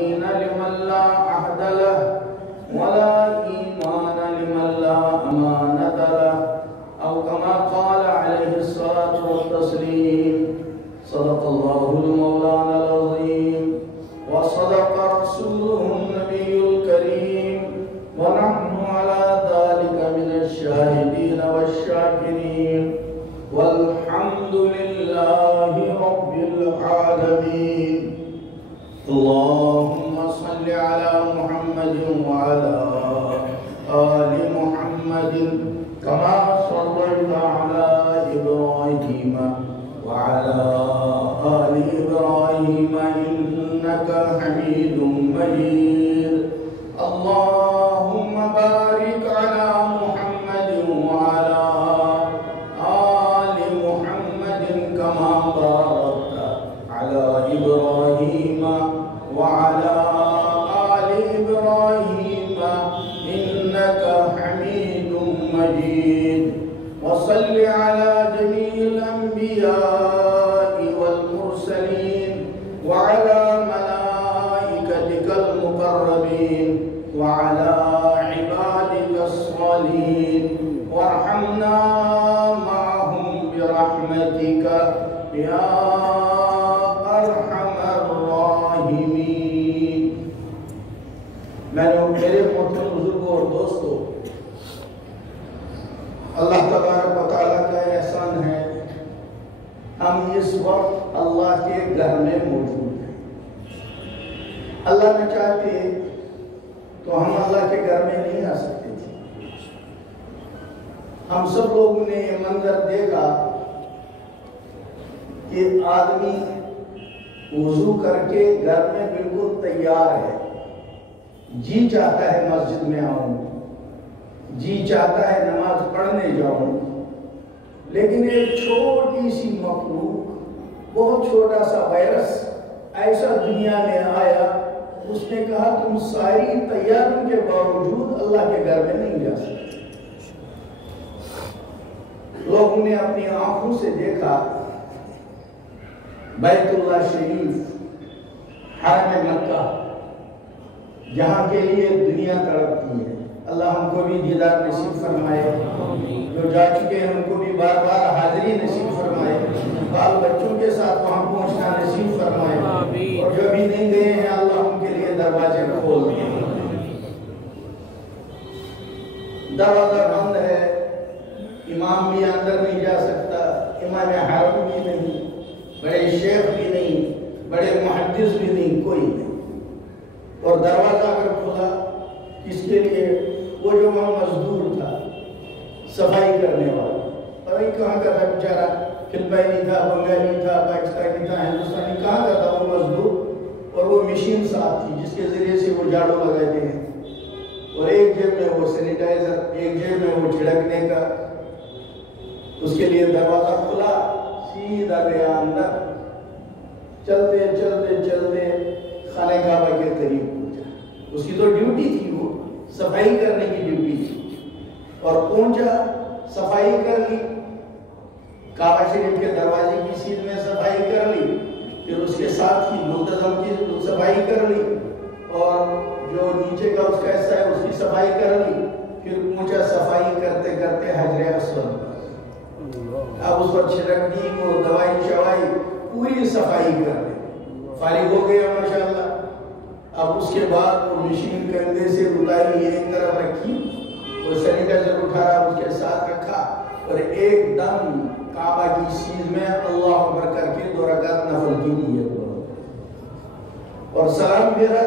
لمن لا عهد له ولا إيمان لمن لا أمانة له أو كما قال عليه الصلاة والتسليم. صدق الله المولانا العظيم وصدق رسوله النبي الكريم ونحن على ذلك من الشاهدين والشاكرين والحمد لله رب العالمين. اللهم صل على محمد وعلى آل محمد كما صليت على إبراهيم وعلى آل إبراهيم إنك حميد مجيد. اللهم بارك على محمد وعلى آل محمد كما باركت على إبراهيم وعلى آل إبراهيم إنك حميد مجيد. وصل على جميع الأنبياء والمرسلين وعلى ملائكتك المقربين وعلى عبادك الصالحين وارحمنا معهم برحمتك يا أرحم الراحمين. میرے محترم بزرگوں اور دوستوں، اللہ تبارک و تعالیٰ کا احسان ہے ہم اس وقت اللہ کے گھر میں موجود ہیں. اللہ نہ چاہتے تو ہم اللہ کے گھر میں نہیں آ سکتے تھے. ہم سب لوگوں نے یہ منظر دیکھا کہ آدمی وضو کر کے گھر میں بالکل تیار ہے، جی چاہتا ہے مسجد میں آؤں، جی چاہتا ہے نماز پڑھنے جاؤں، لیکن ایک چھوٹی سی مخلوق، بہت چھوٹا سا وائرس ایسا دنیا میں آیا، اس نے کہا تم ساری تیاریوں کے باوجود اللہ کے گھر میں نہیں جا سکتے. لوگوں نے اپنی آنکھوں سے دیکھا بیت اللہ شریف، حرم مکہ، جہاں کے لیے دنیا تڑپتی ہے. اللہ ہم کو بھی دیدار نصیب فرمائے، جو جا چکے ہیں ان کو بھی بار بار حاضری نصیب فرمائے، بال بچوں کے ساتھ وہاں پہنچنا نصیب فرمائے، اور جو بھی نہیں گئے ہیں اللہ ان کے لیے دروازے کھول دے. دروازہ بند ہے، امام بھی اندر نہیں جا سکتا، امام حرم بھی نہیں، بڑے شیخ بھی نہیں، بڑے محدث بھی نہیں، کوئی نہیں. اور دروازہ اگر کھلا کس کے لیے؟ وہ جو وہاں مزدور تھا، صفائی کرنے والا، پتہ کہاں کا تھا بیچارہ، فلپائنی تھا، بنگالی تھا، پاکستانی تھا، ہندوستانی، کہاں کا تھا وہ مزدور. اور وہ مشین ساتھ تھی جس کے ذریعے سے وہ جھاڑو لگاتے ہیں، اور ایک جیب میں وہ سینیٹائزر، ایک جیب میں وہ چھڑکنے کا. اس کے لیے دروازہ کھلا، سیدھا گیا اندر، چلتے چلتے چلتے خانہ کعبہ کے قریب پہنچا. اس کی تو ڈیوٹی تھی، وہ صفائی کرنے کی ڈیوٹی تھی. اور پہنچا، صفائی کر لی، کعبہ شریف کے دروازے کی سیدھ میں صفائی کر لی، پھر اس کے ساتھ ہی منتظم کی صفائی کر لی، اور جو نیچے کا اس کا حصہ ہے اس کی صفائی کر لی. پھر پہنچا صفائی کرتے کرتے حجر اسود. اب اس پر چھڑک دی، وہ دوائی شوائی پوری صفائی کر لی، فارغ ہو گیا ماشاءاللہ. اب اس کے بعد وہ مشین کندھے سے اتاری، ایک طرف رکھی، وہ سینیٹائزر اٹھایا، اس کے ساتھ رکھا، اور ایک دم کعبہ کی سیدھ میں اللہ اکبر کر کے 2 رکعت نفل کی نیت ہوا، اور سلام پھیرا.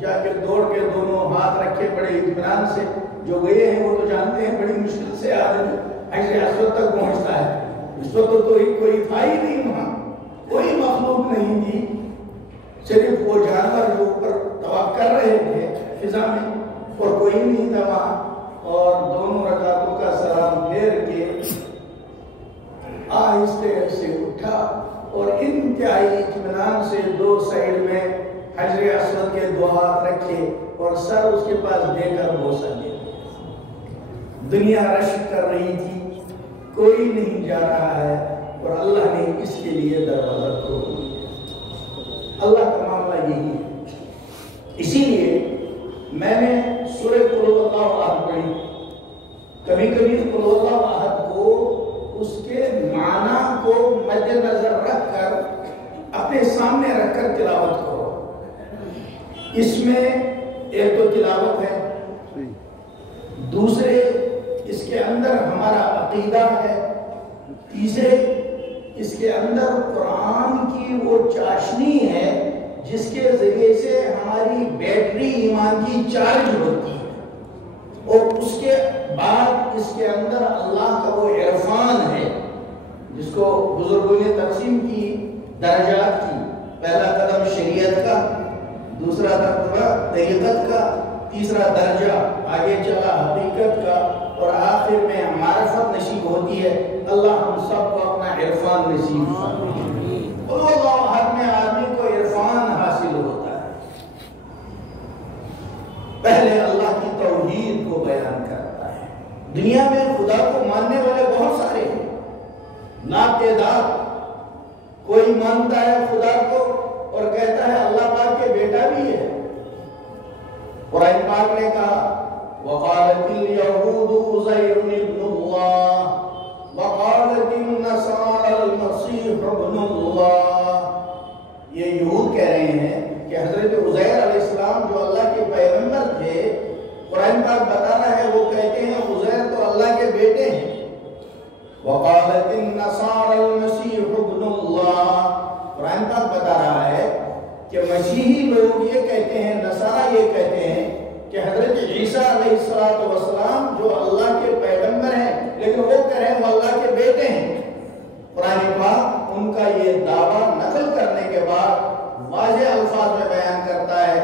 جا کے دوڑ کے دونوں ہاتھ رکھے بڑے اطمینان سے. جو گئے ہیں وہ تو جانتے ہیں بڑی مشکل سے آدمی حجر اسود تک پہنچتا ہے. اس وقت تو کوئی تھا ہی نہیں وہاں، کوئی مخلوق نہیں تھی، صرف وہ جانور جو اوپر طواف کر رہے تھے فضا میں، اور کوئی نہیں تھا وہاں. اور دونوں رکعتوں کا سلام پھیر کے آہستہ سے اٹھا، اور انتہائی اطمینان سے 2 سائیڈ میں حجر اسود کے 2 ہاتھ رکھے، اور سر اس کے پاس دے کر بوسہ دیا. دنیا رش کر رہی تھی، کوئی نہیں جا رہا ہے، اور اللہ نے اس کے لیے دروازہ کھول دیا. اللہ کا معاملہ یہی ہے. میں نے سورہ قل اللہ احد پڑھی. کبھی کبھی قل اللہ احد کو اس کے معنی کو مد نظر رکھ کر اپنے سامنے رکھ کر تلاوت کرو. اس میں ایک تو تلاوت ہے، دوسرے اس کے اندر ہمارا عقیدہ ہے، تیسرے اس کے اندر قرآن کی وہ چاشنی ہے جس کے ذریعے سے ہماری بیٹری ایمان کی چارج ہوتی ہے، اور اس کے بعد اس کے اندر اللہ کا وہ عرفان ہے جس کو بزرگوں نے تقسیم کی درجات کی. پہلا قدم شریعت کا، دوسرا درجہ طریقت کا، تیسرا درجہ آگے چلا حقیقت کا، اور آخر میں معرفت نصیب ہوتی ہے. اللہ ہم سب کو اپنا عرفان نصیب فرمائے. قل اللہ احد میں آدمی کو عرفان حاصل ہوتا ہے. پہلے اللہ کی توحید کو بیان کرتا ہے. دنیا میں خدا کو ماننے والے بہت سارے ہیں، ناتعداد. کوئی مانتا ہے خدا کو اور کہتا ہے اللہ پاک کے بیٹا بھی ہے. قرآن پاک نے کہا وقالت اليهود عزير ابن الله وقالت النصارى المسيح ابن الله. یہ یہود کہہ رہے ہیں کہ حضرت عزیر علیہ السلام جو اللہ کے پیغمبر تھے، قرآن پاک بتانا ہے وہ کہتے ہیں عزیر تو اللہ کے بیٹے ہیں. وقالت النصارى المسيح ابن الله. قرآن پاک بتا رہا ہے کہ مسیحی لوگ یہ کہتے ہیں، نصارہ یہ کہتے ہیں کہ حضرت عیسیٰ علیہ السلام جو اللہ کے پیغمبر ہیں، لیکن وہ کہہ رہے ہیں وہ اللہ کے بیٹے ہیں. قرآن پاک ان کا یہ دعویٰ نقل کرنے کے بعد واضح الفاظ میں بیان کرتا ہے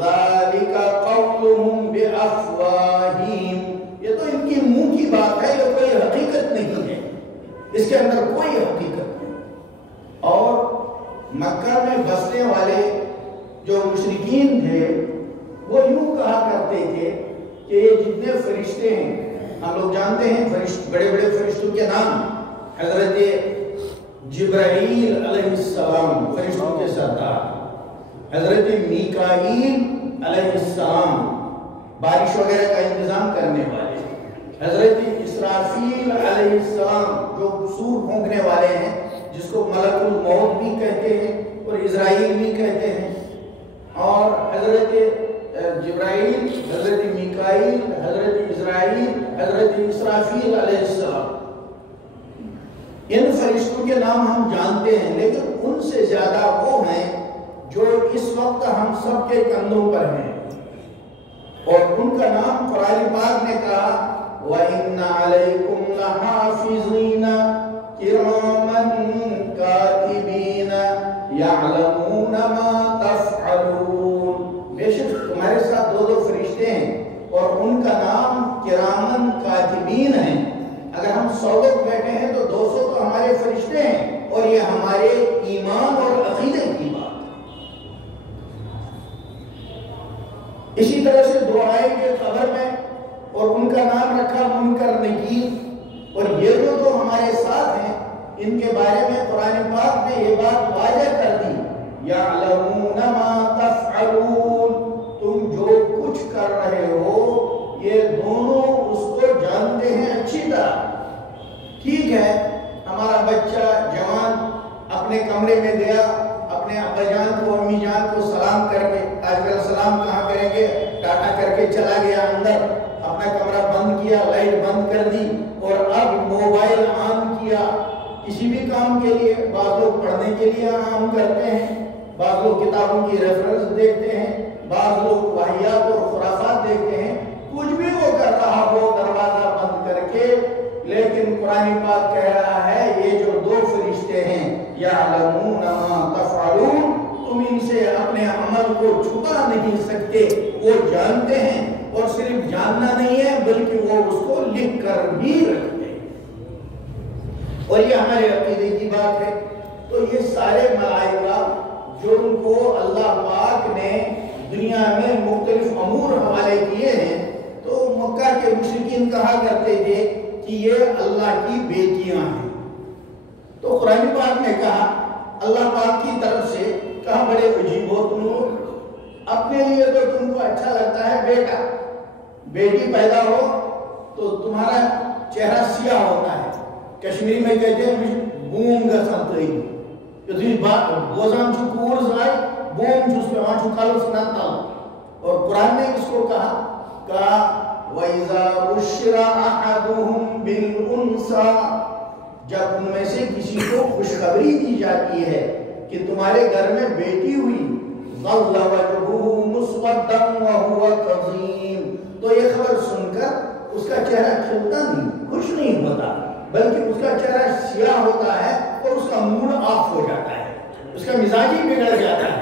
ذَلِكَ قَوْلُهُمْ بِأَفْوَاهِهِمْ. یہ تو ان کی منہ کی بات ہے، یہ کوئی حقیقت نہیں ہے، اس کے اندر کوئی حقیقت نہیں. اور مکہ میں بسنے والے جو مشرکین تھے وہ یوں کہا کرتے تھے کہ یہ جتنے فرشتے ہیں، ہم لوگ جانتے ہیں بڑے بڑے فرشتوں کے نام. حضرت جبرائیل علیہ السلام فرشتوں کے سردار، حضرت میکائیل علیہ السلام بارش وغیرہ کا انتظام کرنے والے، حضرت اسرافیل علیہ السلام جو سور پھونکنے والے ہیں جس کو ملک الموت بھی کہتے ہیں اور اسرائیل بھی کہتے ہیں، اور حضرت جبرائیل، حضرت میکائیل، حضرت اسرائیل، حضرت اسرافیل علیہ السلام. ان فرشتوں کے نام ہم جانتے ہیں، لیکن ان سے زیادہ وہ ہیں جو اس وقت ہم سب کے کندھوں پر ہیں، اور ان کا نام قرآن پاک نے کہا وَإِنَّ عَلَيْكُمْ لَحَافِظِينَ كِرَامًا كَاتِبِينَ يَعْلَمُونَ مَا تَفْعَلُونَ. بے شک تمہارے ساتھ دو فرشتے ہیں اور ان کا نام کرامن کاتبین ہیں. اگر ہم 100 لوگ بیٹھے ہیں تو 200 تو ہمارے فرشتے ہیں، اور یہ ہمارے ایمان اور عقیدے کی بات ہے. اسی طرح سے دو آئیں گے قبر میں اور ان کا نام رکھا منکر نکیر. اور یہ جو ہمارے ساتھ ہیں ان کے بارے میں قرآن پاک نے یہ بات واضح کر دی یعلمون ما تفعلون. تم جو کچھ کر رہے ہو یہ دونوں اس کو جانتے ہیں اچھی طرح. ٹھیک ہے، ہمارا بچہ جوان اپنے کمرے میں گیا، اپنے ابا جان کو امی جان کو سلام کر کے، آج کل سلام کہاں کریں گے، ٹاٹا کر کے چلا گیا اندر، اپنا کمرہ بند کیا، لائٹ بند کر دی، اور اب موبائل آن کیا کسی بھی کام کے لیے. بعض لوگ پڑھنے کے لیے آن کرتے ہیں، بعض لوگ کتابوں کی ریفرنس دیکھتے ہیں، بعض لوگ واہیات اور خرافات دیکھتے ہیں. کچھ بھی وہ کر رہا ہو دروازہ بند کر کے، لیکن قرآن پاک کہہ رہا ہے یہ جو دو فرشتے ہیں یعلمون ما تفعلون، تم ان سے اپنے عمل کو چھپا نہیں سکتے، وہ جانتے ہیں، اور صرف جاننا نہیں ہے بلکہ وہ اس کو لکھ کر بھی رکھتے ہیں. اور یہ ہمارے عقیدے کی بات ہے. تو یہ سارے ملائکہ جو ان کو اللہ پاک نے دنیا میں مختلف امور حوالے کیے ہیں، تو مکہ کے مشرکین کہا کرتے تھے کہ یہ اللہ کی بیٹیاں ہیں. تو قرآن پاک نے کہا اللہ پاک کی طرف سے، کہا بڑے عجیب ہو تم لوگ، اپنے لیے تو تم کو اچھا لگتا ہے بیٹا، بیٹی پیدا ہو تو تمہارا چہرہ سیاہ ہوتا ہے. کشمیری میں کہتے ہیں بوم گژھان تٔرِتھ. یُتھُے بوزان چھُ کوٗر زاے بوم چھُس پیوان چھُ کلس نہ تل. اور قرآن نے اس کو کہا وَإِذَا بُشِّرَ أَحَدُهُمْ بِالْأُنْثَىٰ، جب ان میں سے کسی کو خوشخبری دی جاتی ہے کہ تمہارے گھر میں بیٹی ہوئی، ظَلَّ وَجْهُهُ مُسْوَدًّا وَهُوَ كَظِيمٌ، تو یہ خبر سن کر اس کا چہرہ کھلتا نہیں، خوش نہیں ہوتا، بلکہ اس کا چہرہ سیاہ ہوتا ہے اور اس کا موڈ آف ہو جاتا ہے، اس کا مزاج ہی بگڑ جاتا ہے.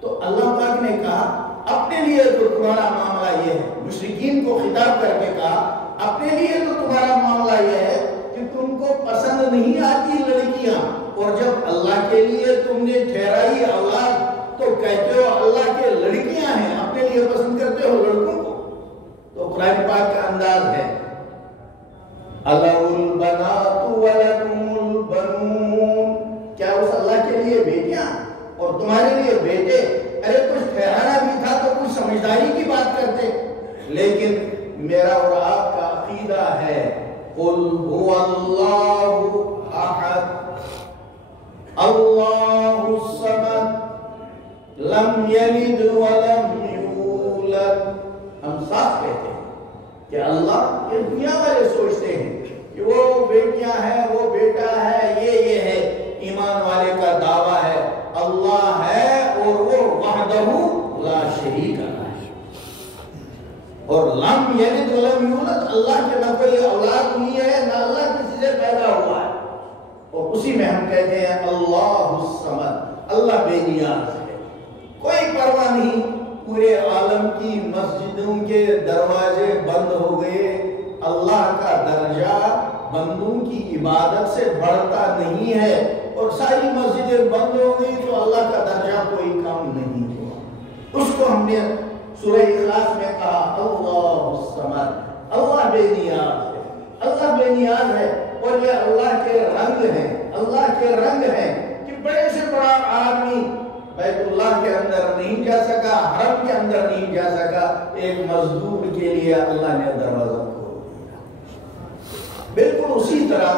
تو اللہ پاک نے کہا اپنے لیے تو تمہارا معاملہ یہ ہے، مشرکین کو خطاب کر کے کہا اپنے لیے تو تمہارا معاملہ یہ ہے کہ تم کو پسند نہیں آتی لڑکیاں، اور جب اللہ کے لیے تم نے ٹھہرائی اولاد تو کہتے ہو اللہ کے لڑکیاں ہیں، اپنے لیے پسند کرتے ہو لڑکوں کو. تو قرآن پاک کا انداز ہے الَّهُ الْبَنَاتُ وَلَكُمُ الْبَنُونَ، کیا اس اللہ کے لیے بیٹیاں اور تمہارے لیے بیٹے؟ ارے کچھ ٹھہرانا بھی تھا تو کچھ سمجھداری کی بات کرتے. لیکن میرا اور آپ کا عقیدہ ہے قُلْ هُوَ اللَّهُ أَحَدٌ اللَّهُ الصَّمَدُ لَمْ يَلِدْ وَلَمْ يُولَدْ. ہم صاف کہتے ہیں کہ اللہ، یہ دنیا والے سوچتے ہیں کہ وہ بیٹیاں ہیں، وہ بیٹا ہے، یہ ہے. ایمان والے کا دعویٰ ہے اللہ ہے اور وہ وحدہ لا شریک له ہے. اور لم یلد ولم یولد، اللہ کے نہ کوئی اولاد نہیں ہے، نہ اللہ کسی سے پیدا ہوا ہے. اور اسی میں ہم کہتے ہیں اللہ الصمد، اللہ بے نیاز ہے، کوئی پرواہ نہیں. پورے عالم کی مسجدوں کے دروازے بند ہو گئے، اللہ کا درجہ بندوں کی عبادت سے بڑھتا نہیں ہے، اور ساری مسجدیں بند ہو گئی تو اللہ کا درجہ کوئی کم نہیں ہوا. اس کو ہم نے سورہ اخلاص میں کہا اللہ الصمد، اللہ بے نیاز ہے، اللہ بے نیاز ہے. اور یہ اللہ کے رنگ ہیں، اللہ کے رنگ ہیں کہ بڑے سے بڑا آدمی بیت اللہ کے اندر نہیں جا سکا، حرم کے اندر نہیں جا سکا، ایک مزدور کے لیے اللہ نے دروازہ کھول دیا. بالکل اسی طرح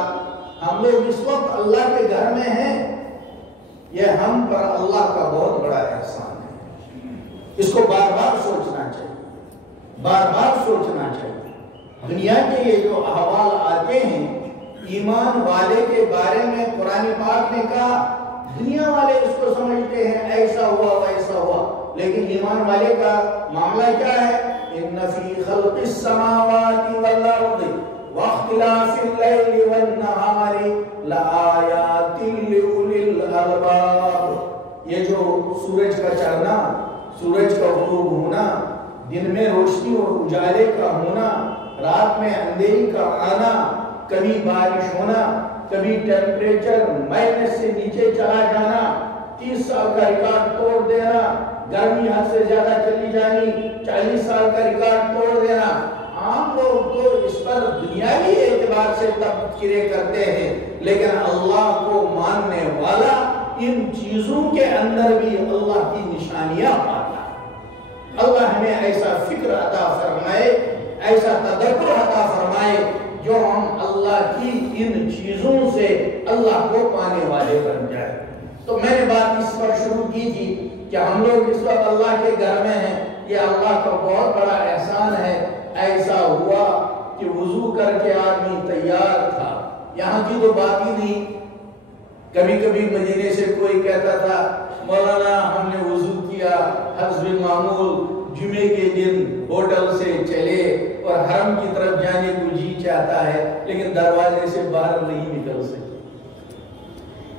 ہم لوگ اس وقت اللہ کے گھر میں ہیں، یہ ہم پر اللہ کا بہت بڑا احسان ہے. اس کو بار بار سوچنا چاہیے، بار بار سوچنا چاہیے. دنیا کے یہ جو احوال آتے ہیں ایمان والے کے بارے میں قرآن پاک نے کہا دنیا والے اس کو سمجھتے ہیں ایسا ہوا ویسا ہوا، لیکن ایمان والے کا معاملہ کیا ہے؟ ان فی خلق السماوات والارض واختلاف اللیل والنہار لآیات لأولی الالباب. یہ جو سورج کا چڑھنا، سورج کا غروب ہونا، دن میں روشنی اور اجالے کا ہونا، رات میں اندھیری کا آنا، کبھی بارش ہونا، کبھی ٹیمپریچر مائنس سے نیچے چلا جانا، 30 سال کا ریکارڈ توڑ دینا، گرمی حد سے زیادہ چلی جانی، 40 سال کا ریکارڈ توڑ دینا. عام لوگ تو اس پر دنیاوی اعتبار سے تبصرے کرتے ہیں، لیکن اللہ کو ماننے والا ان چیزوں کے اندر بھی اللہ کی نشانیاں پاتا ہے. اللہ ہمیں ایسا فکر عطا فرمائے، ایسا تدبر عطا فرمائے جو ہم اللہ کی ان چیزوں سے اللہ کو پانے والے بن جائے. تو میں نے بات اس پر شروع کی تھی کہ ہم لوگ اس وقت اللہ کے گھر میں ہیں، یہ اللہ کا بہت بڑا احسان ہے. ایسا ہوا کہ وضو کر کے آدمی تیار تھا، یہاں کی تو بات ہی نہیں. کبھی کبھی مدینے سے کوئی کہتا تھا مولانا ہم نے وضو کیا حسب معمول، جمعے کے دن ہوٹل سے چلے اور حرم کی طرف جانے کو جی چاہتا ہے لیکن دروازے سے باہر نہیں نکل سکے.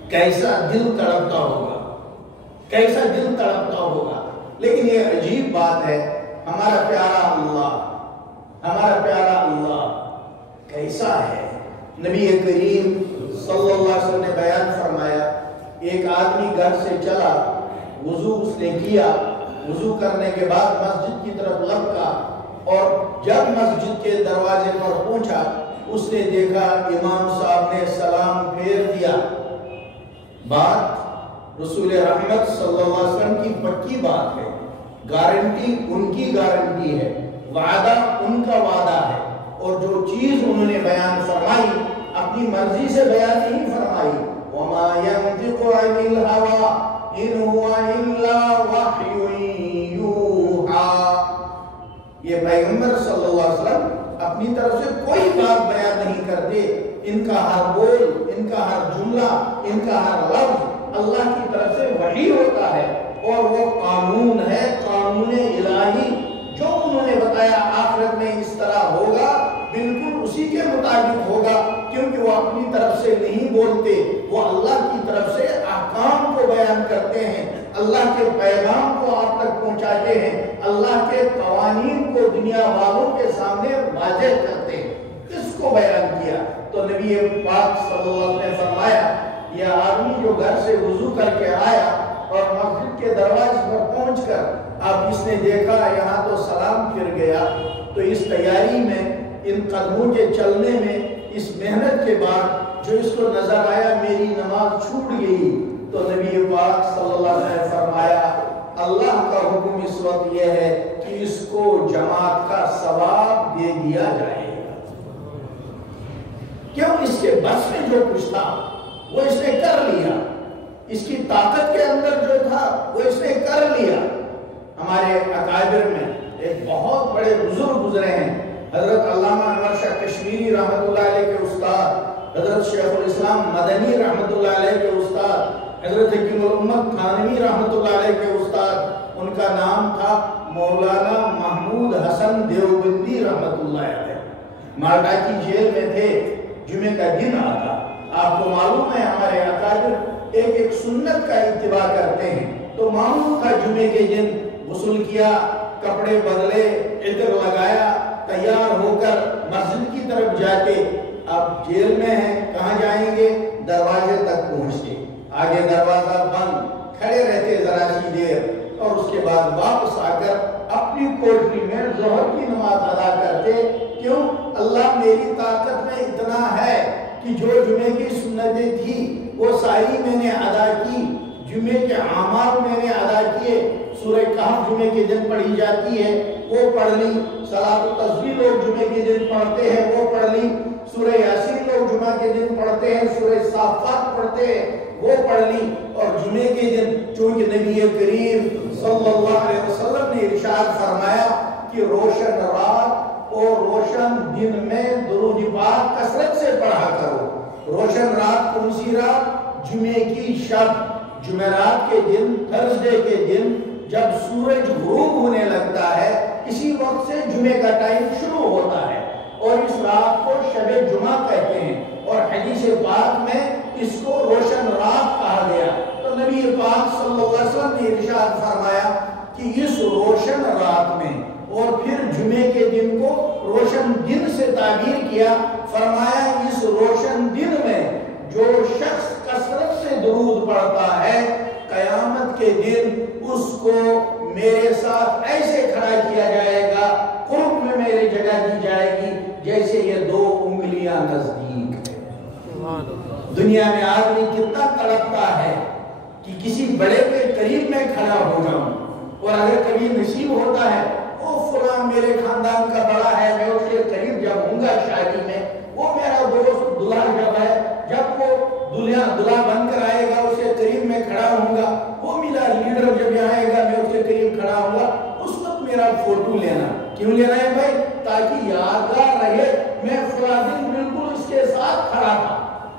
کیسا دل تڑپتا ہوگا، کیسا دل تڑپتا ہوگا. لیکن یہ عجیب بات ہے، ہمارا پیارا اللہ، ہمارا پیارا اللہ کیسا ہے. نبی کریم صلی اللہ علیہ وسلم نے بیان فرمایا ایک آدمی گھر سے چلا، وضو اس نے کیا، وضو کرنے کے بعد مسجد کی طرف لپکا اور جب مسجد کے دروازے پر پہنچا اس نے دیکھا امام صاحب نے سلام پھیر دیا. بات رسول رحمت صلی اللہ علیہ وسلم کی پکی بات ہے، گارنٹی ان کی گارنٹی ہے، وعدہ ان کا وعدہ ہے، اور جو چیز انہوں نے بیان فرمائی اپنی مرضی سے بیان نہیں فرمائی۔ وَمَا يَنطِقُ عَنِ الْهَوَىٰ إِنْ هُوَ إِلَّا وَحْيٌ يُوحَىٰ۔ یہ پیغمبر صلی اللہ علیہ وسلم اپنی طرف سے کوئی بات بیان نہیں کرتے، ان کا ہر بول، ان کا ہر جملہ، ان کا ہر لفظ اللہ کی طرف سے وحی ہوتا ہے، اور وہ قانون ہے، قانون الہی، جو انہوں نے بتایا آخرت میں اس طرح ہوگا، بالکل اسی کے مطابق ہوگا، کیونکہ وہ اپنی طرف سے نہیں بولتے، وہ اللہ کی طرف سے احکام کو بیان کرتے ہیں، اللہ کے پیغام کو آپ تک پہنچاتے ہیں، اللہ کے قوانین کو دنیا والوں کے سامنے واضح کرتے ہیں، اس کو بیان کیا۔ تو نبی پاک صلی اللہ علیہ وسلم نے فرمایا، یہ آدمی جو گھر سے وضو کر کے آیا اور مسجد کے دروازے پر پہنچ کر اب اس نے دیکھا یہاں تو سلام پھر گیا، تو اس تیاری میں، ان قدموں کے چلنے میں، اس محنت کے بعد جو اس کو نظر آیا میری نماز چھوٹ گئی، تو نبی پاک صلی اللہ علیہ وسلم نے فرمایا اللہ کا حکم اس وقت یہ ہے کہ اس کو جماعت کا ثواب دے دیا جائے گا، کیوں؟ اس کے بس میں جو کچھ تھا وہ اس نے کر لیا، اس کی طاقت کے اندر جو تھا وہ اس نے کر لیا۔ ہمارے اکابر میں ایک بہت بڑے بزرگ گزرے ہیں، حضرت علامہ انور شاہ کشمیری رحمۃ اللہ علیہ کے استاد، حضرت شیخ الاسلام مدنی رحمۃ اللہ علیہ کے استاد، حضرت حکیم الامت تھانوی رحمۃ اللہ علیہ کے استاد، ان کا نام تھا مولانا محمود حسن دیوبندی رحمۃ اللہ علیہ۔ مالٹا کی جیل میں تھے، جمعے کا دن آتا، آپ کو معلوم ہے ہمارے اکابر ایک سنت کا اتباع کرتے ہیں، تو معمول تھا جمعے کے دن غسل کیا، کپڑے بدلے، عطر لگایا، تیار ہو کر مسجد کی طرف جاتے۔ اب جیل میں ہیں، کہاں جائیں گے؟ دروازے تک پہنچتے، آگے دروازہ بند، کھڑے رہتے ذرا سی دیر، اور اس کے بعد واپس آ کر اپنی کوٹری میں ظہر کی نماز ادا کرتے۔ کیوں؟ اللہ میری طاقت میں اتنا ہے کہ جو جمعے کی سنتیں تھی وہ ساری میں نے ادا کی، جمعے کے اعمال میں نے ادا کیے، سورہ کہف جمعے کے دن پڑھی جاتی ہے وہ پڑھ لی، صلاۃ التسبیح لوگ جمعے کے دن پڑھتے ہیں وہ پڑھ لی، سورہ یاسین لوگ جمعہ کے دن پڑھتے ہیں، سورہ صافات پڑھتے ہیں وہ پڑھ لی، اور جمعے کے دن چونکہ نبی کریم صلی اللہ علیہ وسلم نے ارشاد فرمایا کہ روشن رات اور روشن دن میں درود پاک کثرت سے پڑھا کرو۔ روشن رات کون سی رات؟ جمعے کی شب، جمعرات کے دن، تھرسڈے کے دن جب سورج غروب ہونے لگتا ہے، اسی وقت سے جمعے کا ٹائم شروع ہوتا ہے، اور اس رات کو شب جمعہ کہتے ہیں، اور حدیث پاک میں اس کو روشن رات کہا گیا۔ تو نبی پاک صلی اللہ علیہ وسلم نے ارشاد فرمایا کہ اس روشن رات میں، اور پھر جمعے کے دن کو روشن دن سے تعبیر کیا، فرمایا اس روشن دن میں جو شخص کثرت سے درود پڑھتا ہے، قیامت کے دن اس کو میرے ساتھ ایسے کھڑا کیا جائے گا، قرب میں میری جگہ دی جائے گی جیسے یہ 2 انگلیاں نزدیک ہے۔ دنیا میں آدمی کتنا تڑپتا ہے کہ کسی بڑے کے قریب میں کھڑا ہو جاؤں، اور اگر کبھی نصیب ہوتا ہے وہ فلاں میرے خاندان کا بڑا ہے، میں اس کے قریب جب ہوں گا شادی میں، وہ میرا دوست دلہا جب ہے، جب وہ دلہا بن کر آئے گا اس کے قریب میں کھڑا ہوں گا، وہ میرا لیڈر جب آئے گا میں اس کے قریب کھڑا ہوں گا، اس وقت میرا فوٹو لینا۔ کیوں لینا ہے بھائی؟ تاکہ یادگار رہے میں فلاں دن بالکل اس کے ساتھ کھڑا تھا۔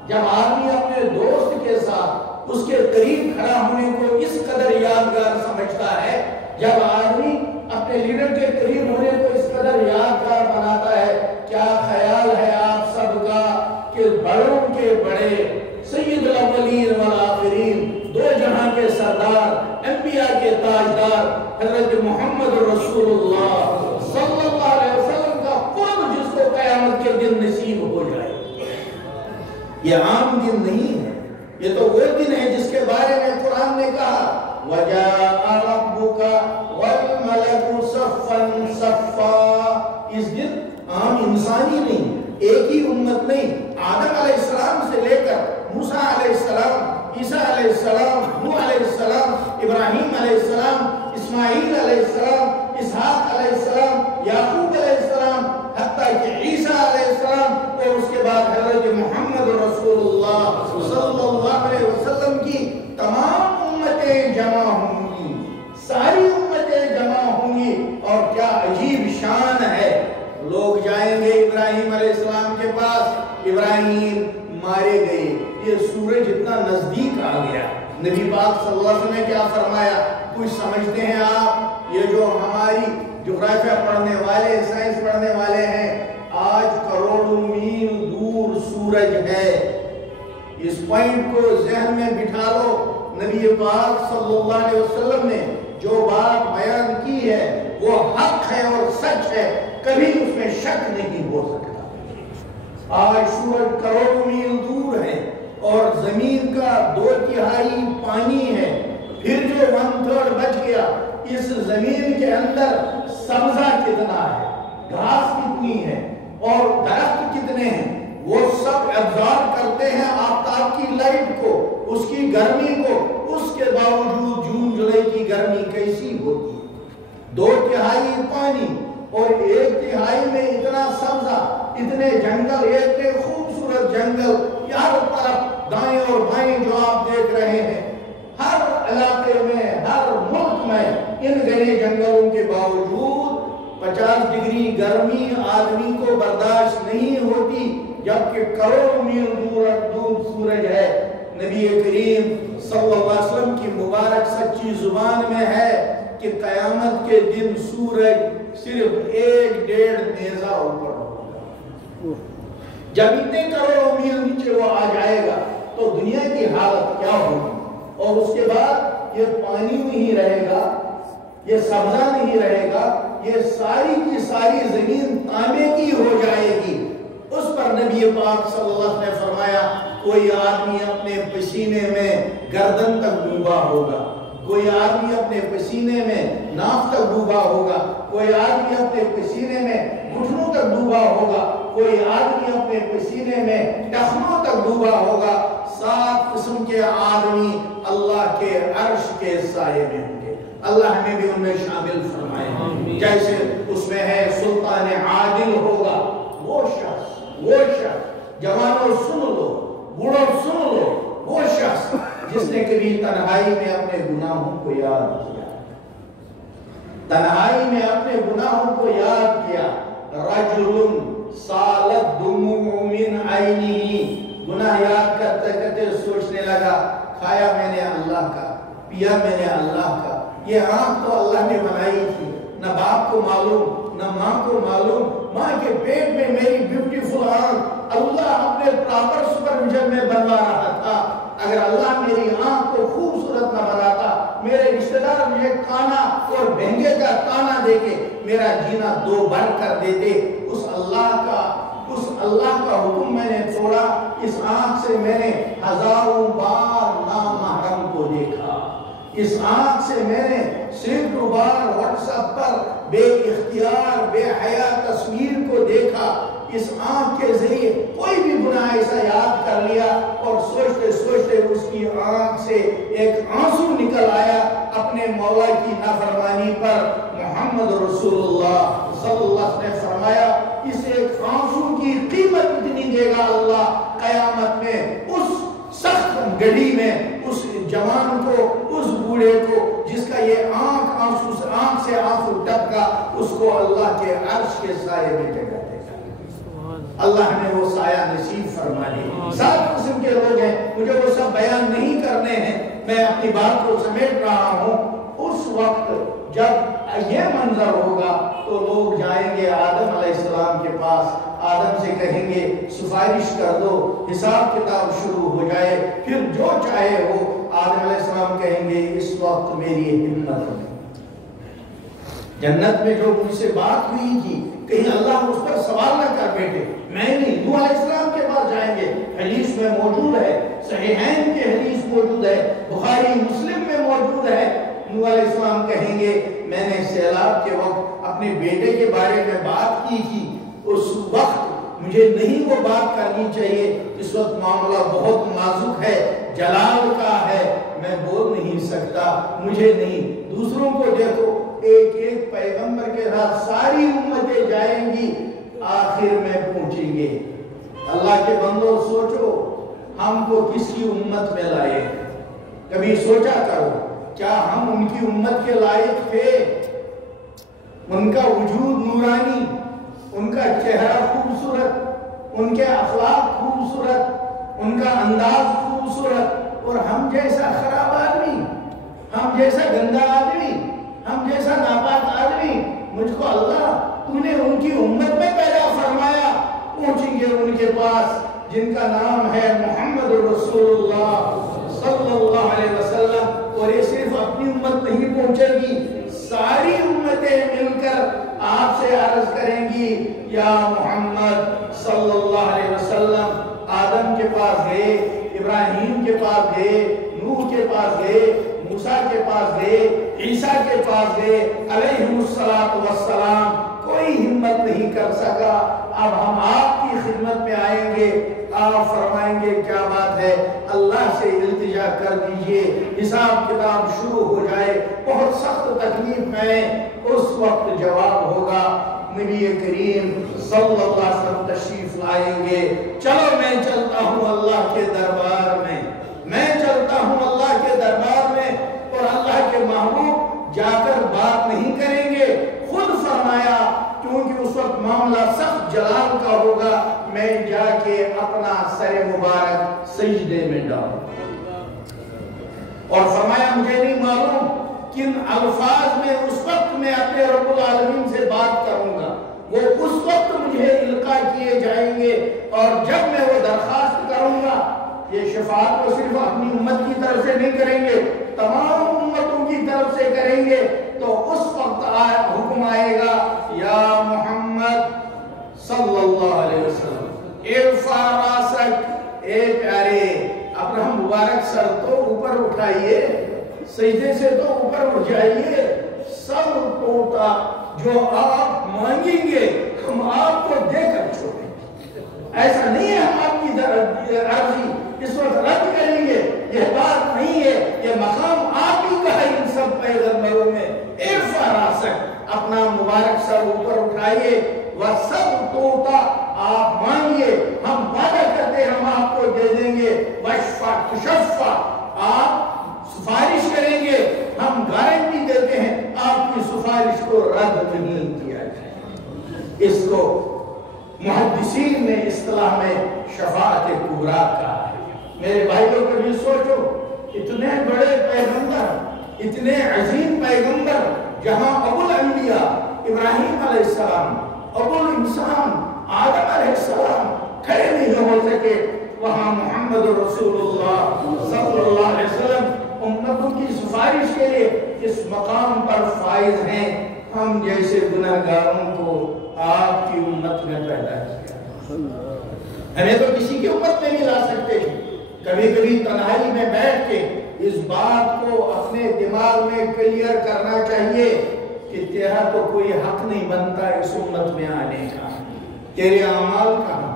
جب آدمی اپنے دوست کے ساتھ اس کے قریب کھڑا ہونے کو اس قدر یادگار سمجھتا ہے، جب آدمی اپنے لیڈر کے قریب ہونے کو اس قدر یادگار بناتا ہے، کیا خیال ہے آپ سب کا کہ بڑوں کے بڑے سید الاولین والآخرین، 2 جہاں کے سردار، انبیاء کے تاجدار حضرت محمد رسول اللہ صلی اللہ علیہ وسلم کا قرب جس کو قیامت کے دن نصیب ہو جائے، یہ عام دن نہیں ہے، یہ تو وہ دن ہے جس کے بارے میں قرآن نے کہا وَجَاءَ رَبُّكَ وَالْمَلَكُ صَفًّا صَفًّا۔ اس دن عام انسانی نہیں، ایک ہی امت نہیں، آدم علیہ السلام سے لے کر موسیٰ علیہ السلام، عیسیٰ علیہ السلام، نوح علیہ السلام، ابراہیم علیہ السلام، اسماعیل علیہ السلام، یہ سورج اتنا نزدیک آ گیا. نبی پاک صلی اللہ علیہ وسلم نے کیا فرمایا؟ کچھ سمجھتے ہیں آپ یہ جو ہماری جغرافیہ پڑھنے والے، سائنس پڑھنے والے ہیں، آج کروڑوں میل دور سورج ہے. اس پوائنٹ کو ذہن میں بٹھا لو. نبی پاک صلی اللہ علیہ وسلم نے جو بات بیان کی ہے وہ حق ہے اور سچ ہے، کبھی اس میں شک نہیں ہو سکتا. آج سورج کروڑوں میل دور ہے اور زمین کا 2/3 پانی ہے. پھر جو 1/3 بچ گیا، اس زمین کے اندر سبزہ کتنا ہے، گھاس کتنی ہے اور درخت کتنے ہیں، وہ سب ابزارب کرتے ہیں آفتاب کی لائٹ کو، اس کی گرمی کو. اس کے باوجود جون جولائی کی گرمی کیسی ہوتی ہے؟ 2/3 پانی اور 1/3 میں اتنا سبزہ، اتنے جنگل، اتنے خوبصورت جنگل، ہر طرف دائیں اور بائیں جو آپ دیکھ رہے ہیں. ہر علاقے میں، ہر ملک میں ان گھنے جنگلوں کے باوجود 50 ڈگری گرمی آدمی کو برداشت نہیں ہوتی، جبکہ کروڑوں میل دور سورج ہے. نبی کریم صلی اللہ علیہ وسلم کی مبارک سچی زبان میں ہے کہ قیامت کے دن سورج صرف 1.5 نیزہ اوپر ہوگا. جب اتنے کروڑوں میل نیچے وہ آ جائے گا تو دنیا کی حالت کیا ہوگی؟ اور اس کے بعد یہ پانی نہیں رہے گا، یہ سبزہ نہیں رہے گا، یہ ساری کی ساری زمین تانبے کی ہو جائے گی. اس پر نبی پاک صلی اللہ علیہ وسلم نے فرمایا کوئی آدمی اپنے پسینے میں گردن تک ڈوبا ہوگا، کوئی آدمی اپنے پسینے میں ناف تک ڈوبا ہوگا، کوئی آدمی اپنے پسینے میں گھٹنوں تک ڈوبا ہوگا، کوئی آدمی اپنے پسینے میں ٹخنوں تک ڈوبا ہوگا. 7 قسم کے آدمی اللہ کے عرش کے سائے میں ہوں گے. اللہ ہمیں بھی ان میں شامل فرمائے. جیسے اس میں ہے سلطان عادل ہوگا، وہ شخص جوانوں سن لو، بوڑھوں سن لو، وہ شخص جس نے کبھی تنہائی میں اپنے گناہوں کو یاد کیا، تنہائی میں اپنے گناہوں کو یاد کیا. رجل سالت دموع من عینہ، گناہ یاد کرتے کرتے سوچنے لگا کھایا میں نے اللہ کا، پیا میں نے اللہ کا. یہ آنکھ تو اللہ نے بنائی تھی، نہ باپ کو معلوم نہ ماں کو معلوم. ماں کے پیٹ میں میری بیوٹیفل آنکھ اللہ اپنے پراپر سپرویژن میں بنوا رہا تھا. اگر اللہ میری آنکھ کو خوبصورت نہ بناتا، میرے رشتہ دار مجھے کانا اور بہنگے کا تانا دے کے میرا جینا 2 بار کر دیتے. اس اللہ کا حکم میں نے توڑا. اس آنکھ سے میں نے ہزاروں بار نامحرم کو دیکھا. اس آنکھ سے میں نے سینکڑوں بار واٹس ایپ پر بے اختیار بے حیا تصویر کو دیکھا. اس آنکھ کے ذریعے کوئی بھی گناہ ایسا یاد کر لیا اور سوچتے سوچتے اس کی آنکھ سے ایک آنسو نکل آیا اپنے مولا کی نافرمانی پر. محمد رسول اللہ صلی اللہ علیہ وسلم نے فرمایا اس ایک آنسو کی قیمت اتنی دے گا اللہ قیامت میں اس سخت گڑی میں اس جوان کو، اس بوڑھے کو جس کا یہ آنکھ سے آنسو ٹپکا، اس کو اللہ کے عرش کے سائے میں جگہ دے گا. اللہ نے وہ سایہ نصیب فرما دی. 7 قسم کے لوگ ہیں، مجھے وہ سب بیان نہیں کرنے ہیں، میں اپنی بات کو سمیٹ رہا ہوں. اس وقت جب یہ منظر ہوگا تو لوگ جائیں گے آدم علیہ السلام کے پاس، آدم سے کہیں گے سفارش کر دو، حساب کتاب شروع ہو جائے. پھر جو چاہے ہو. آدم علیہ السلام کہیں گے اس وقت میری ہمت نہیں. جنت میں جو مجھ سے بات ہوئی تھی کہیں اللہ اس پر سوال نہ کر بیٹھے، میں نہیں. نوح علیہ السلام کے پاس جائیں گے، حدیث میں موجود ہے، صحیحین کی حدیث موجود ہے، بخاری مسلم میں موجود ہے. نوح علیہ السلام کہیں گے میں نے سیلاب کے وقت اپنے بیٹے کے بارے میں بات کی تھی، اس وقت مجھے نہیں وہ بات کرنی چاہیے. اس وقت معاملہ بہت نازک ہے، جلال کا ہے، میں بول نہیں سکتا، مجھے نہیں. دوسروں کو دیکھو، ایک ایک پیغمبر کے ساتھ ساری امتیں جائیں گی، آخر میں پہنچیں گے. اللہ کے بندوں سوچو ہم کو کس کی امت میں لائے. کبھی سوچا کرو کیا ہم ان کی امت کے لائق تھے؟ ان کا وجود نورانی، ان کا چہرہ خوبصورت، ان کے اخلاق خوبصورت، ان کا انداز خوبصورت، اور ہم جیسا خراب آدمی، ہم جیسا گندا آدمی، ہم جیسا ناپاک آدمی، مجھ کو اللہ تو نے ان کی امت میں پیدا فرمایا، پہنچیں گے ان کے پاس جن کا نام ہے محمد رسول اللہ صلی اللہ علیہ وسلم، اور یہ صرف اپنی امت نہیں پہنچے گی، ساری امتیں مل کر آپ سے عرض کریں گی یا محمد صلی اللہ علیہ وسلم۔ آدم کے پاس گئے، ابراہیم کے پاس گئے، نوح کے پاس گئے، موسیٰ کے پاس گئے، عیسیٰ کے پاس گئے علیہم السلام، کوئی ہمت نہیں کر سکا۔ اب ہم آپ کی خدمت میں آئیں گے، آپ فرمائیں گے کیا بات ہے، اللہ سے التجا کر دیجئے، حساب کتاب شروع ہو جائے، بہت سخت تکلیف میں اس وقت جواب ہوگا، نبی کریم صلی اللہ علیہ وسلم تشریف لائیں گے، چلو میں چلتا ہوں اللہ کے دربار میں، میں چلتا ہوں اللہ کے دربار میں، اور اللہ کے محبوب جا کر بات نہیں کریں گے، خود فرمایا کیونکہ اس وقت معاملہ سخت جلال کا ہوگا، میں جا کے اپنا سر مبارک سجدے میں ڈالوں، اور فرمایا مجھے نہیں معلوم کن الفاظ میں اس وقت میں اپنے رب العالمین سے بات کروں گا، وہ اس وقت مجھے القاء کیے جائیں گے، اور جب میں وہ درخواست کروں گا، یہ شفاعت کو صرف اپنی امت کی طرف سے نہیں کریں گے، تمام امتوں کی طرف سے کریں گے، تو اس وقت حکم آئے گا یا محمد صلی اللہ علیہ وسلم ارفع راسک، اے پیارے اپنا مبارک سر تو اوپر اٹھائیے، سجدے سے تو اوپر اٹھ جائیے، سب ٹوٹا جو آپ مانگیں گے ہم آپ کو دے کر چھوڑیں، ایسا نہیں ہے ہم آپ کی عرضی اس وقت رد کریں گے، یہ بات نہیں ہے، یہ مقام آپ ہی کا ہے ان سب پیغمبروں میں، ارفع راسک، اپنا مبارک سر اوپر اٹھائیے، وَسَبْ تُوْتَ، آپ مانگیے، ہم وعدہ کرتے ہم آپ کو دے دیں گے، وَشْفَ تُشَفَّ، آپ سفارش کریں گے، ہم گارنٹی دیتے ہیں آپ کی سفارش کو رد نہیں کیا جائے۔ اس کو محدثین نے اصطلاح میں شفاعت کبریٰ کہا ہے۔ میرے بھائیوں کو بھی سوچو، اتنے بڑے پیغمبر، اتنے عظیم پیغمبر، جہاں ابو الانبیاء ابراہیم علیہ السلام، ابو الانسان آدم علیہ السلام کھڑے نہیں ہو سکے، وہاں محمد رسول اللہ صلی اللہ علیہ وسلم امتوں کی سفارش کے لیے اس مقام پر فائز ہیں۔ ہم جیسے گناہگاروں کو آپ کی امت میں پیدا کیا، ہمیں تو کسی کی امت میں نہیں لا سکتے۔ کبھی کبھی تنہائی میں بیٹھ کے اس بات کو اپنے دماغ میں کلیئر کرنا چاہیے کہ تیرا تو کوئی حق نہیں بنتا اس امت میں آنے کا، تیرے اعمال کہاں،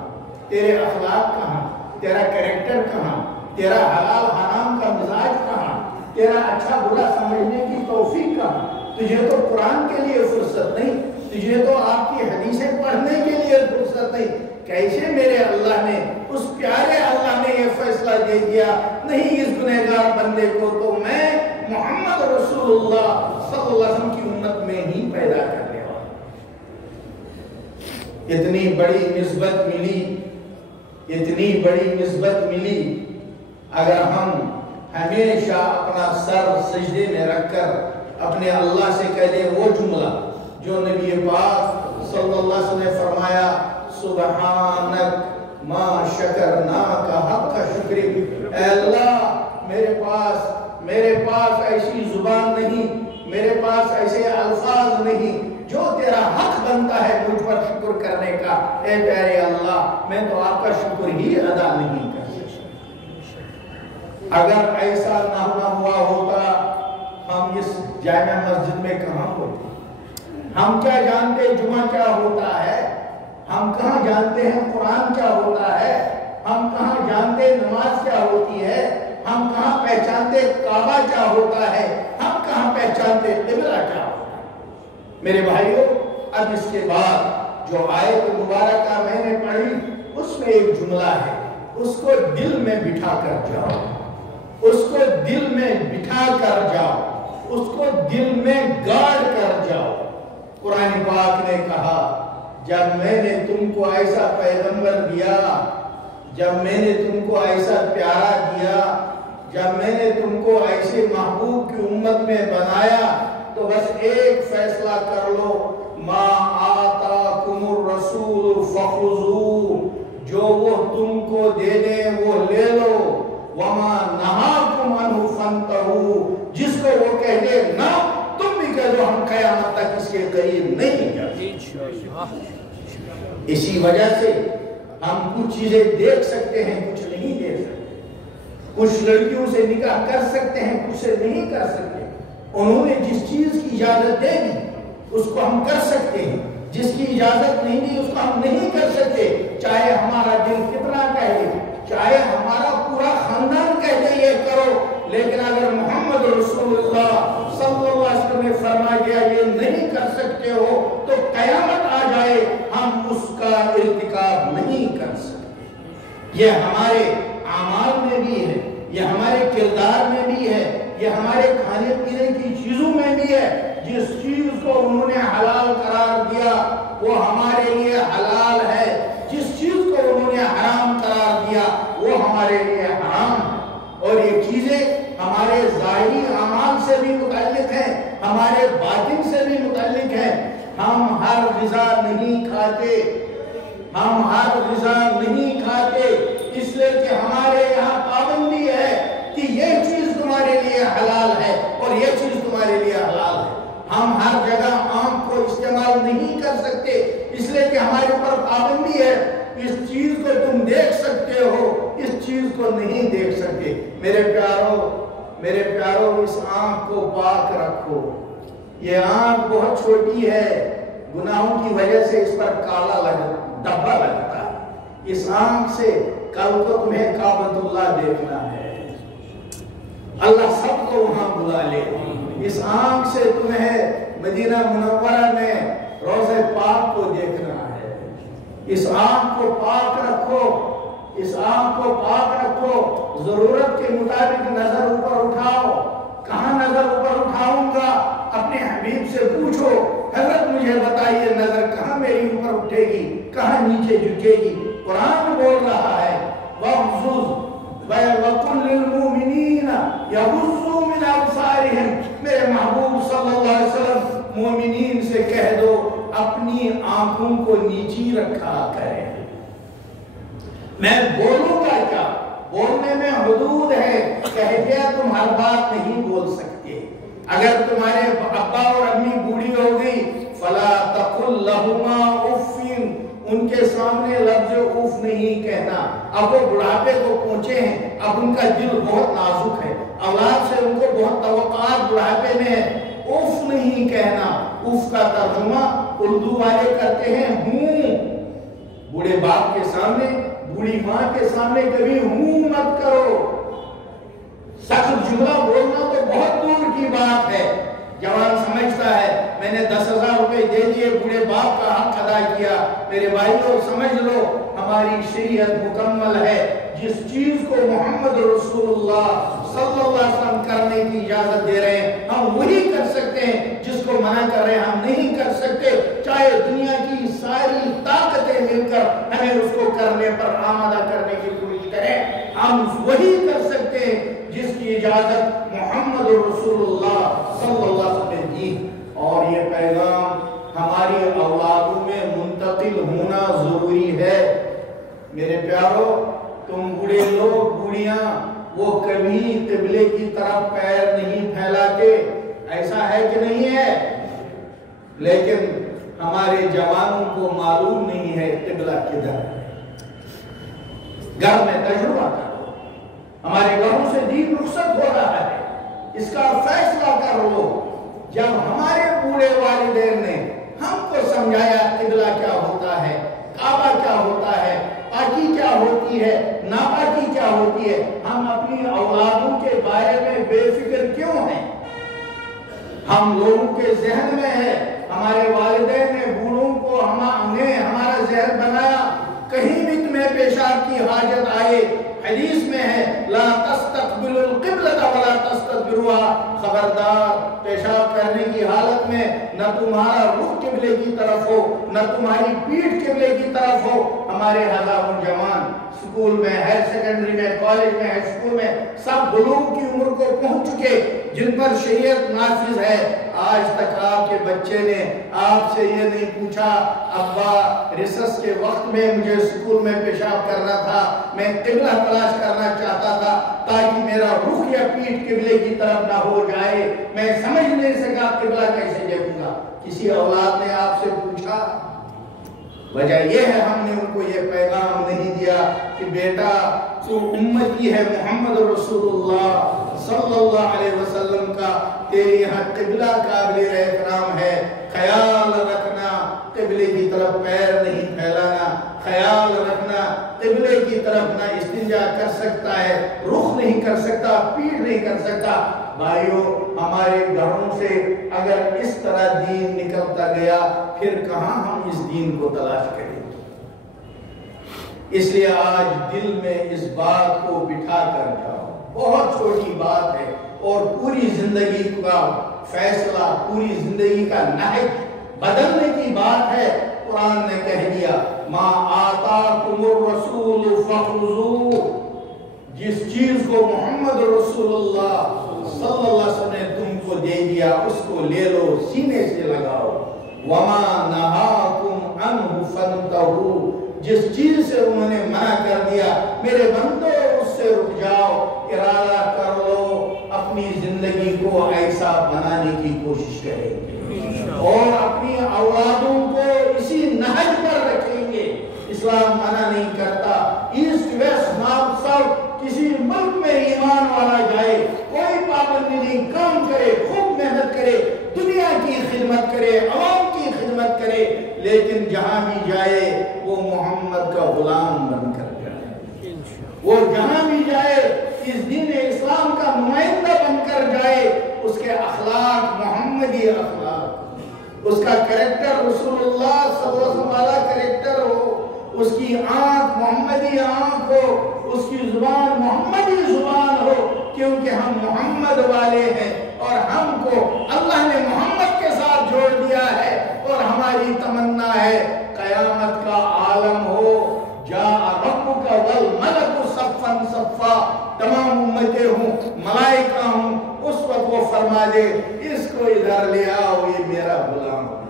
تیرے اخلاق کہاں، تیرا کریکٹر کہاں، تیرا حلال حرام کا مزاج کہاں، تیرا اچھا برا سمجھنے کی توفیق کہاں، تجھے تو قرآن کے لیے فرصت نہیں، تجھے تو آپ کی حدیثیں پڑھنے کے لیے فرصت نہیں، کیسے میرے اللہ نے، اس پیارے اللہ نے یہ فیصلہ دے دیا نہیں اس گنہگار بندے کو تو میں محمد رسول اللہ صلی اللہ علیہ وسلم کی امت میں ہی پیدا کرنے والا۔ اتنی بڑی نسبت ملی، اتنی بڑی نسبت ملی، اگر ہم ہمیشہ اپنا سر سجدے میں رکھ کر اپنے اللہ سے کہہ دیں وہ جملہ جو نبی پاک صلی اللہ علیہ وسلم نے فرمایا، سبحانک ما شکرناک حق شکرک، اے اللہ میرے پاس ایسی زبان نہیں، میرے پاس ایسے الفاظ نہیں جو تیرا حق بنتا ہے مجھ پر شکر کرنے کا، اے پیارے اللہ میں تو آپ کا شکر ہی ادا نہیں کر سکتا۔ اگر ایسا نہ ہوا ہوتا ہم اس جامع مسجد میں کہاں ہوتے؟ ہم کیا جانتے جمعہ کیا ہوتا ہے؟ ہم کہاں جانتے ہیں قرآن کیا ہوتا ہے؟ ہم کہاں جانتے نماز کیا ہوتی ہے؟ ہم کہاں پہچانتے کعبہ کیا ہوتا ہے؟ ہم کہاں پہچانتے قبلہ کیا ہوتا ہے؟ میرے بھائیوں، اب اس کے بعد جو آیت مبارکہ میں نے پڑھی اس میں ایک جملہ ہے، اس کو دل میں بٹھا کر جاؤ، اس کو دل میں بٹھا کر جاؤ، اس کو دل میں گاڑ کر جاؤ۔ قرآن پاک نے کہا جب میں نے تم کو ایسا پیغمبر دیا جب میں نے تم کو ایسا پیارا دیا، جب میں نے تم کو ایسے محبوب کی امت میں بنایا، تو بس ایک فیصلہ کر لو، ما آتاکم الرسول فخذوہ، جو وہ تم کو دے دیں وہ لے لو، وما نہاکم عنہ فانتہوا، جس کو وہ کہہ دے نہ، تم بھی کہہ دو ہم قیامت تک اس کے قریب نہیں جاتے۔ اسی وجہ سے ہم کچھ چیزیں دیکھ سکتے ہیں، کچھ نہیں دیکھ سکتے، کچھ لڑکیوں سے نکاح کر سکتے ہیں، کچھ سے نہیں کر سکتے۔ انہوں نے جس چیز کی اجازت دے دی اس کو ہم کر سکتے ہیں، جس کی اجازت نہیں دی اس کو ہم نہیں کر سکتے، چاہے ہمارا دل کتنا کہے، چاہے ہمارا پورا خاندان کہہ دے یہ کرو، لیکن اگر محمد رسول اللہ صلی اللہ علیہ وسلم نے فرما دیا یہ نہیں کر سکتے ہو، تو قیامت آ جائے ہم اس کا ارتکاب نہیں کر سکتے۔ یہ ہمارے اعمال میں بھی ہے، یہ ہمارے کردار میں بھی ہے، یہ ہمارے کھانے پینے کی چیزوں میں بھی ہے۔ جس چیز کو انہوں نے حلال قرار دیا وہ ہمارے لیے حلال ہے، جس چیز کو انہوں نے حرام قرار دیا وہ ہمارے لیے حرام ہے۔ اور یہ چیزیں ہمارے ظاہری اعمال سے بھی متعلق ہیں، ہمارے باطن سے بھی متعلق ہیں۔ ہم ہر غذا نہیں کھاتے، ہم ہر غذا نہیں کھاتے اس لیے کہ ہمارے یہاں پابندی ہے کہ یہ چیز تمہارے لیے حلال ہے اور یہ چیز تمہارے لیے حلال ہے۔ ہم ہر جگہ آم کو استعمال نہیں کر سکتے اس لیے کہ ہمارے اوپر پابندی ہے، اس چیز کو تم دیکھ سکتے ہو، اس چیز کو نہیں دیکھ سکتے۔ میرے پیارو اس آنکھ کو پاک رکھو۔ یہ آنکھ بہت چھوٹی ہے، گناہوں کی وجہ سے اس پر کالا دبا لگتا ہے۔ اس آنکھ سے کل کو تمہیں کعبۃ اللہ دیکھنا ہے، اللہ سب کو وہاں بلا لے۔ اس آنکھ سے تمہیں مدینہ منورہ میں روضہ پاک کو دیکھنا ہے۔ اس آنکھ کو پاک رکھو، اس آنکھ کو پاک رکھو۔ ضرورت کے مطابق نظر اوپر اٹھاؤ۔ کہاں نظر اوپر اٹھاؤں گا؟ اپنے حبیب سے پوچھو، حضرت مجھے بتائیے نظر کہاں میری اوپر اٹھے گی، کہاں نیچے جھکے گی؟ قرآن بول رہا ہے وَقُلْ لِلْمُؤْمِنِينَ يَغُضُّوا مِنْ أَبْصَارِهِمْ، میرے محبوب صلی اللہ علیہ وسلم مومنین سے کہہ دو اپنی آنکھوں کو نیچی رکھا کریں۔ میں بولوں گا کیا؟ بولنے میں حدود ہے، کہہ دیا تم ہر بات نہیں بول سکتے۔ اگر تمہارے ابا اور امی بوڑھی ہو گئی فَلَا تَقُلْ لَهُمَا أُفٍّ، ان کے سامنے لفظ اوف نہیں کہنا۔ اب وہ بڑھاپے کو پہنچے ہیں، اب ان کا دل بہت نازک ہے، اولاد سے ان کو بہت توقعات بڑھاپے میں ہے، اوف نہیں کہنا۔ اوف کا ترجمہ اردو والے کرتے ہیں ہوں۔ بوڑھے باپ کے سامنے، بوڑھی ماں کے سامنے کبھی ہوں مت کرو۔ سخت جملہ بولنا تو بہت دور کی بات ہے۔ جوان سمجھتا ہے میں نے 10,000 روپے دے دیے، بوڑھے باپ کا حق ادا کیا۔ میرے بھائیوں سمجھ لو ہماری شریعت مکمل ہے، جس چیز کو محمد رسول اللہ صلی اللہ علیہ وسلم کرنے کی اجازت دے رہے ہیں ہم وہی کر سکتے ہیں، جس کو منع کر رہے ہیں ہم نہیں کر سکتے، چاہے دنیا کی ساری طاقتیں مل کر ہمیں اس کو کرنے پر آمادہ کرنے کی کوشش کریں، ہم وہی کر سکتے ہیں جس کی اجازت محمد رسول اللہ صلی اللہ علیہ وسلم نے دی۔ اور یہ پیغام ہماری اولادوں میں منتقل ہونا ضروری ہے۔ میرے پیارو، تم بوڑھے لوگ بوڑھیاں وہ کبھی قبلے کی طرف پیر نہیں پھیلاتے، ایسا ہے کہ نہیں ہے؟ لیکن ہمارے جوانوں کو معلوم نہیں ہے قبلہ کدھر ہے۔ گھر میں تجربہ کرو، ہمارے گھروں سے دین رخصت ہو رہا ہے، اس کا فیصلہ کر لو۔ جب ہمارے بوڑھے والدین نے ہم کو سمجھایا قبلہ کیا ہوتا ہے، کعبہ کیا ہوتا ہے، پاکی کیا ہوتی ہے، ناپاکی کیا ہوتی ہے، ہم اپنی اولادوں کے بارے میں بے فکر کیوں ہیں؟ ہم لوگوں کے ذہن میں ہے، ہمارے والدین نے بوڑھوں کو ہمارا ذہن بنایا، کہیں بھی تمہیں پیشاب کی حاجت آئے، حدیث میں ہے لا تستقبلوا القبلة ولا تستدبروها، خبردار پیشاب کرنے کی حالت میں نہ تمہارا رخ قبلے کی طرف ہو، نہ تمہاری پیٹھ قبلے کی طرف ہو۔ ہمارے ہزاروں جوان سکول میں، ہائر سیکنڈری میں، کالج میں، ہائی سکول میں سب بلوغ کی عمر کو پہنچ چکے، جن پر شریعت نافذ ہے۔ آج تک آپ کے بچے نے آپ سے یہ نہیں پوچھا ابا ریسس کے وقت میں مجھے سکول میں پیشاب کرنا تھا، میں قبلہ تلاش کرنا چاہتا تھا تاکہ میرا رخ یا پیٹھ قبلے کی طرف نہ ہو جائے، میں سمجھ نہیں سکا قبلہ کیسے دیکھوں گا۔ کسی اولاد نے آپ سے پوچھا؟ وجہ یہ ہے ہم نے ان کو یہ پیغام نہیں دیا کہ بیٹا تو امتی ہے محمد رسول اللہ صلی اللہ علیہ وسلم کا، تیرے یہاں قبلہ قابل احترام ہے، خیال رکھنا قبلے کی طرف پیر نہیں پھیلانا، خیال رکھنا قبلے کی طرف نہ استنجا کر سکتا ہے، رخ نہیں کر سکتا، پیٹھ نہیں کر سکتا۔ بھائیو ہمارے گھروں سے اگر اس طرح دین نکلتا گیا پھر کہاں ہم اس دین کو تلاش کریں گے؟ اس لیے آج دل میں اس بات کو بٹھا کر جاؤ، بہت چھوٹی بات ہے اور پوری زندگی کا فیصلہ، پوری زندگی کا نہج بدلنے کی بات ہے۔ قرآن نے کہہ دیا ما آتاکم الرسول فخذوہ، جس چیز کو محمد رسول اللہ صلی اللہ علیہ وسلم نے تم کو دے دیا اس کو لے لو، سینے سے لگاؤ۔ وما نہاکم عنہ فانتہوا، جس چیز سے انہوں نے منع کر دیا میرے بندو اس سے رک جاؤ، ارادہ کر لو اپنی زندگی کو ایسا بنانے کی کوشش کریں گے اور اپنی اولادوں کو اسی نہج پر رکھیں گے۔ اسلام منع نہیں کرتا ایسٹ ویسٹ نارتھ ساؤتھ کسی ملک میں ایمان والا جائے کوئی پابندی نہیں، کام کرے، خوب محنت کرے، دنیا کی خدمت کرے، عوام کی خدمت کرے، لیکن جہاں بھی جائے وہ محمد کا غلام بن کر جائے، وہ جہاں بھی جائے اس دین اسلام کا نمائندہ بن کر جائے، اس کے اخلاق محمدی اخلاق، اس کا کریکٹر رسول اللہ صلی اللہ علیہ وسلم والا کریکٹر ہو، اس کی آنکھ محمدی آنکھ ہو، اس کی زبان محمدی زبان ہو، کیونکہ ہم محمد والے ہیں اور ہم کو اللہ نے محمد کے ساتھ جوڑ دیا ہے، اور ہماری تمنا ہے قیامت کا عالم ہو، جاء ربک والملک صفا صفا، تمام امتیں ہوں، ملائکہ ہوں، اس وقت وہ فرما دے اس کو ادھر لے آؤ، یہ میرا غلام ہے۔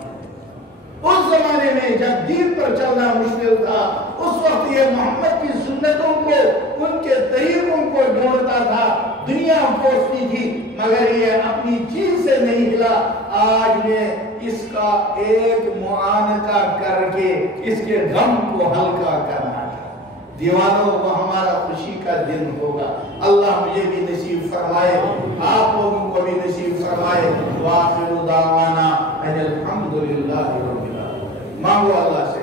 اس زمانے میں جب دین پر چلنا مشکل تھا اس وقت یہ محمد کی سنتوں کو، ان کے طریقوں کو جوڑتا تھا، دنیا پوچھتی تھی مگر یہ اپنی چیز سے نہیں ہلا۔ آج میں اس کا ایک معانقہ کر کے اس کے غم کو ہلکا کرنا تھا۔ دیوانوں وہ ہمارا خوشی کا دن ہوگا، اللہ مجھے بھی نصیب فرمائے، آپ لوگوں کو بھی نصیب فرمائے۔ وآخر دعوانا ان الحمدللہ رب العالمین۔ مانگو اللہ سے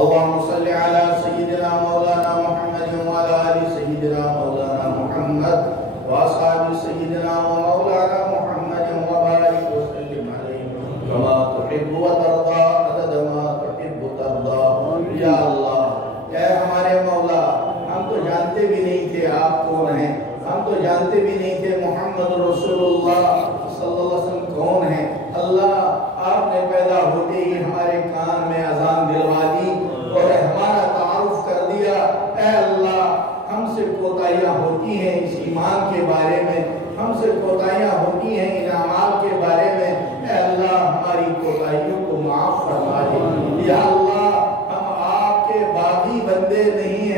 اللہم صلی علی سیدنا مولانا محمد وعلی آل سیدنا مولانا محمد واصحاب سیدنا مولانا محمد وبارک وسلم علیہ کما تحب وترضى عدد ما تحب ترضى۔ یا اللہ، اے ہمارے مولا، ہم تو جانتے بھی نہیں تھے آپ کون ہیں، ہم تو جانتے بھی نہیں تھے محمد رسول اللہ صلی اللہ علیہ وسلم کون ہیں۔ اللہ آپ نے پیدا ہوتے ہی ہمارے کان میں اذان دلوا دی اور ہمارا تعارف کر دیا۔ اے اللہ، ہم سے کوتاہیاں ہوتی ہیں اس ایمان کے بارے میں، ہم سے کوتاہیاں ہوتی ہیں ان اعمال کے بارے میں، اے اللہ ہماری کوتاہیوں کو معاف فرما دے۔ یا اللہ ہم آپ کے باغی بندے نہیں